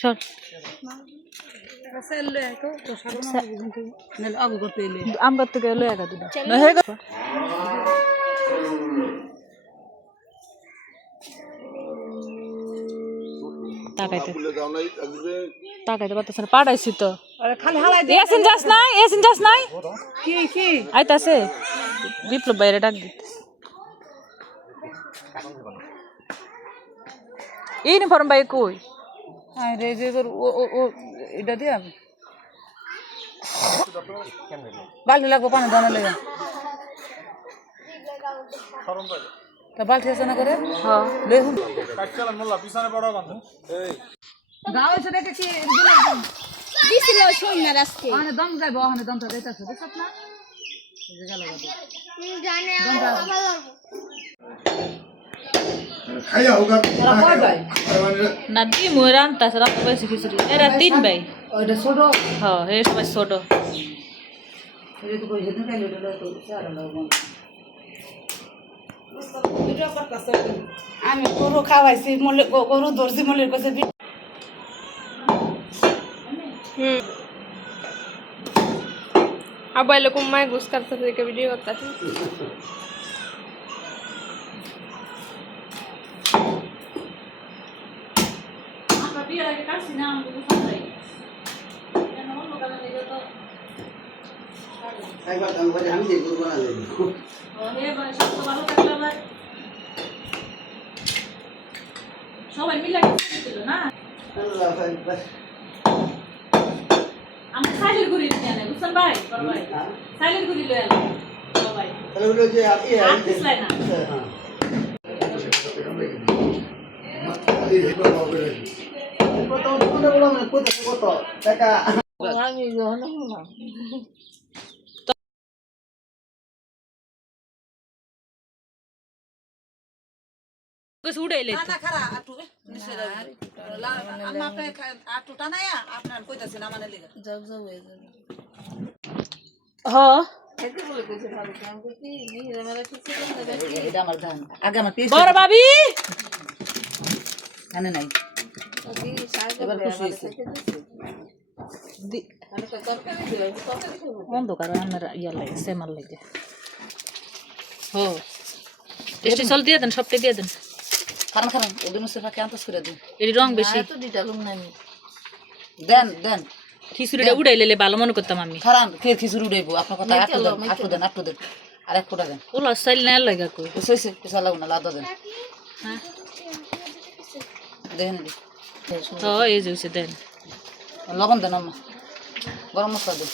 চল আমরা তো গেল একা দুটা তাকাইতে পারতেছ না পাঠাইছি তো এসিন যাস নাই কি আইতাছে বিপ্লব বাইরে ডাক দিতেছে ইউনিফর্ম বাই কই রে যে এটা দিয়ে বালতি লাগবো পানি দানা লেগে তা বালতি আছে না করে গাঁও এসে দেখেছি দম যাইব ওখানে দমটা দিতেছে দেখছ না না দি মুই রান্তাছে রান্তা পাইছি খিচুড়ি এরা 3 ভাই ওইটা ছোট হ্যাঁ এই সবাই ছোট আমি গরু খাওয়াইছি গরু ধরছি মলের কাছে আবার এরকম মায় ঘুষ কাটতে থেকে ভিডিও করতেছি সবাই মিলে না আমি সাইলের ঘুরি নিয়ে আনে বুঝছেন ভাই ভাই সাইলের ঘুরি লয়ে আনে সবাই তাহলে হলো যে আপনি আসলাই না কত টাকা আমি জানো না कुछ उड़े ले ना खरा आटू निसे ला हम आपने आटू टानाया आपने कोई दसे ना माने लेगा जब होए हां कैसे बोले कुछ भालो काम करती नहीं हमारा किसी को लगा एटा हमर धान आगे हमर पीस बर भाभी खाने नहीं अभी साग एबार खुशी से दी আমি তো তরকারি দিই তরকারি খাবো বন্ধ করো আমরা ইয়া লাগে সেমাল লাগে हो টেস্টি সল দিয়ে দেন সবটা দিয়ে দেন খান খান ওদের মধ্যে ফাঁকে আনতাস করে দিন এর রং বেশি তো দিটা লুম না আমি দেন খিচুড়িটা উড়াইলে ভালো মনে করতাম আমি খারান ফের খিচুড়ি উড়াইবো আপনার কথা আটু দেন আর এক ফোঁটা দেন ওলা সাইল না লাগা কই সইছে কিছু লাগব না লাদা দেন হ্যাঁ দেন দি তো এই জুসে দেন লবণ দেন আম্মা গরম মশলা দেন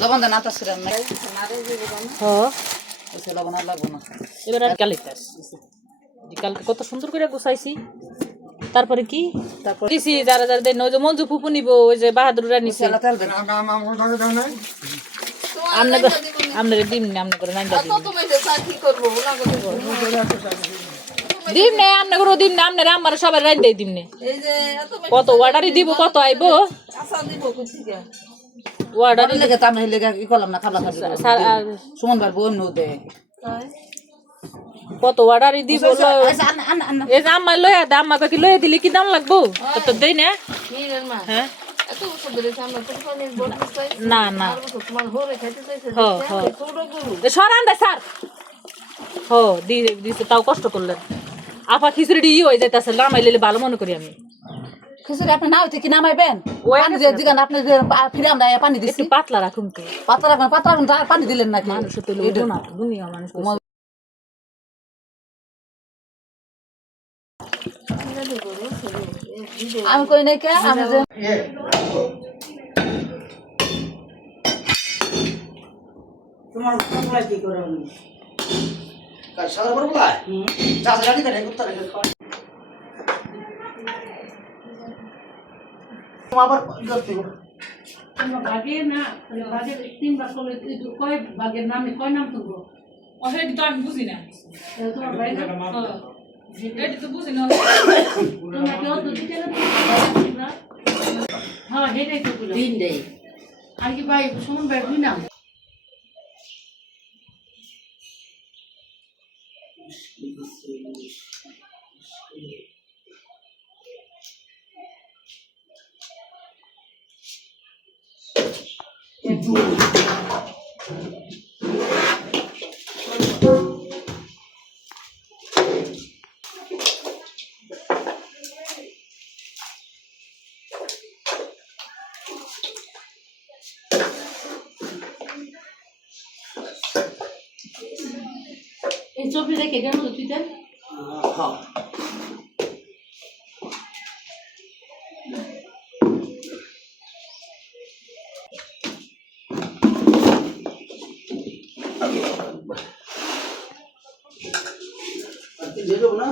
লবণ দেন আনতাস করে না হ্যাঁ এসে লবণ আর লাগবে না এবার আর কালিতাস কালকে কত সুন্দর করে গুছাইছি তারপরে কি তারপর দিছি যারা যারা দেন ওই যে মঞ্জু ফুপু নিব ওই যে বাহাদুররা নিছে আপনাদের দিন না আপনি করে নাইন্দা দিন না আপনি করে দিন না আপনারা আমার সবাই রাইন্দাই দিন না কত অর্ডারই দিব কত আইবো অর্ডার লেগে তার লেগে ই করলাম না খাবলা সুমন বার বই নো দে কত অর্ডারই দিব এই যে আম্মা লয়া দা আম্মা কি লয়া দিলে কি দাম লাগবো তো দেই না হ্যাঁ এত বছর ধরে আমরা তো পানির বোট না না তোমার ঘরে খাইতে চাইছে হ্যাঁ সরান দে স্যার হো দিছে তাও কষ্ট করলেন আপা খিচুড়ি ই হয়ে যাইতাছে নামাইলে ভালো মনে করি আমি খিচুড়ি আপনি নাও থেকে নামাইবেন পানি যে দিগান আপনি যে ফিরে আমরা পানি দিছি একটু পাতলা রাখুন তো পাতলা রাখুন পানি দিলেন নাকি মানুষ তো লইবো না দুনিয়া মানুষ আমি কই নাই কে আমি যে তোমার কোনগুলা কি করে আমি কাল সারা বড় বলা চাষ গাড়ি করে উত্তর রে আবার করতে বাঘের না বাঘের 3 বার করলে কয় বাঘের নামে কয় নাম তুলবো অসুবিধা তো আমি বুঝি না তোমার ভাই না এটা তো বুঝি না তোমরা কি অত ডিটেইলে হ্যাঁ এটাই তো বলো 3 ডে আর কি ভাই সুমন ভাই দুই নাম এই ছবি রেখে দেন তো তুই দেন হ্যাঁ দিয়ে দেবো না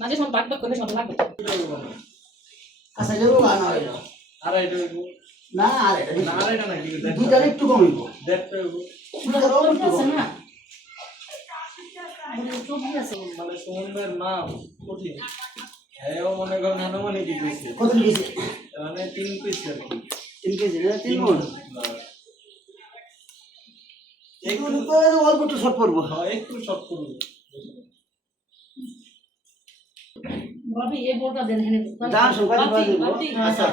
মাঝে সময় বাক বাক করে সময় লাগবে আচ্ছা দেবো গান হয় না আড়াইটা দুইটার একটু কমিব আছে না ছবি আছে মানে সুমনের নাম কঠিন হ্যাঁ মনে করেন হানুমানি কি কইছে কত কেজি মানে 3 পিস আর কি 3 কেজি না 3 মণ একটু অল্প একটু শর্ট করবো হ্যাঁ একটু শর্ট করব ভাবি এই বোর্ডটা দেন এখানে দাম সংখ্যা দিব আচ্ছা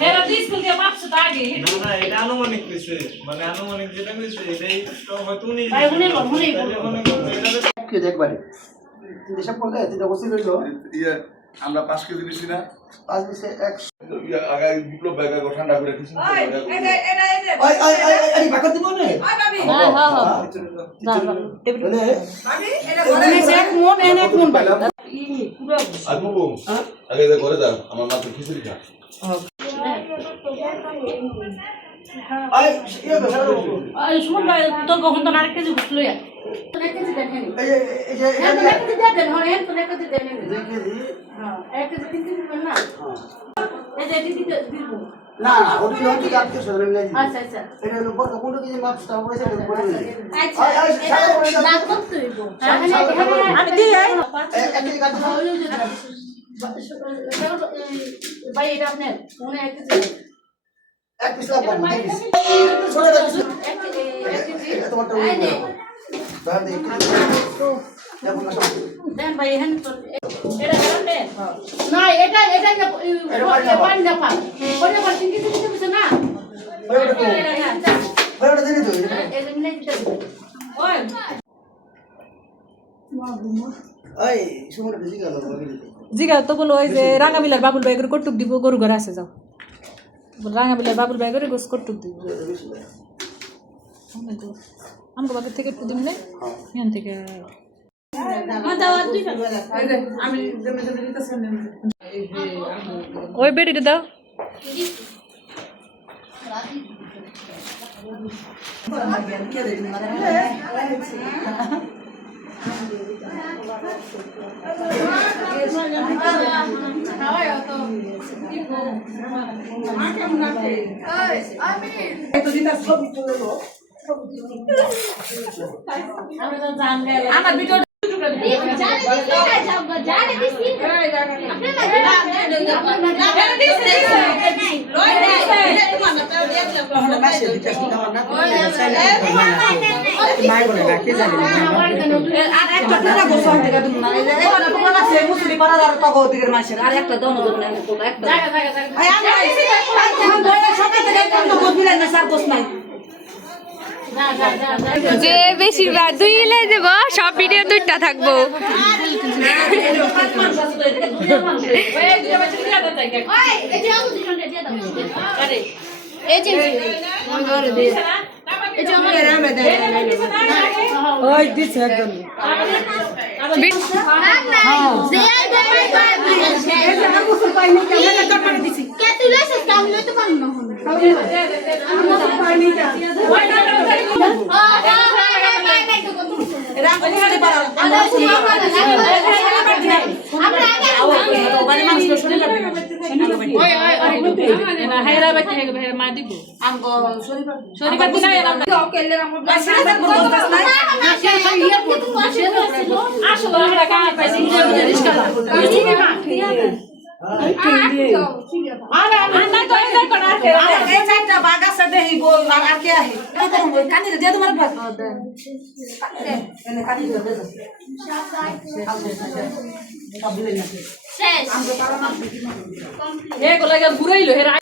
হেরা দিস কুল দিয়ে মাপছ তা আগে না এটা আনুমানিক কইছে মানে আনুমানিক যেটা কইছে এটাই তো হয়তো উনি ভাই উনি মনে করেন এটা কে দেখবারে দেশে পড়লে এটা বসে রইল ইয়ে আমরা 5 কেজি দিছি না আজ দিছে 100 ইয়ে আগে বিপ্লব ব্যাগ ঠান্ডা করে দিছি ওই আরে বাকা দিব না হ্যাঁ হ্যাঁ হ্যাঁ বলে এক মন এনে এক মন ভাই আবু আগে যা করে দাও আমার মাত্র খিচুড়ি খা আই ইয়ে বেসারো এই সুমন ভাই তোর কখন তো আরেক কেজি বুঝলো এক কেজি দেখেন এই যে এক কেজি দেন হন এক কেজি দেন 2 কেজি হ্যাঁ এক কেজি 3 কেজি দেন না এই যে কেজি দিব না না ওটি হচ্ছে আজকে সদরে মিলাই দিই আচ্ছা আচ্ছা এটা হলো বড় কোন কেজি মাপ স্টার করেছে এটা বলে দিই আচ্ছা না কত হইব আমি দিই এক কেজি কাটতে ভাই এটা আপনার মনে এক কেজি এক পিস লাগবে ছোট এক কেজি তোমারটা ওই দাও দেই দেখো না সব দেন ভাই এখানে তো এটা কেমনে না এটা পানি না পা কোনে পা 3 কেজি দিতে বসে না ওটা দিবি তো এই মিলে দিতে ওই এই সুমন বেশি গেল জিগা তো বলো ওই যে রাঙাবিলার বাবুল ভাই করে কটুক দিব গরু ঘরে আসে যাও রাঙাবিলার বাবুল ভাই করে গোস কটুক দিব আমাকে বাগের থেকে একটু দিন নেই এখান থেকে ওই বেডিটা দাও আমার ভিডিও আর একটা দোনো যে বেশিরভাগ দুই লে দেব সব ভিডিও দুইটা থাকবো ওই দিছে একদম কে তুই লাইছিস আমি লইতে পারব না ঘুরাইলো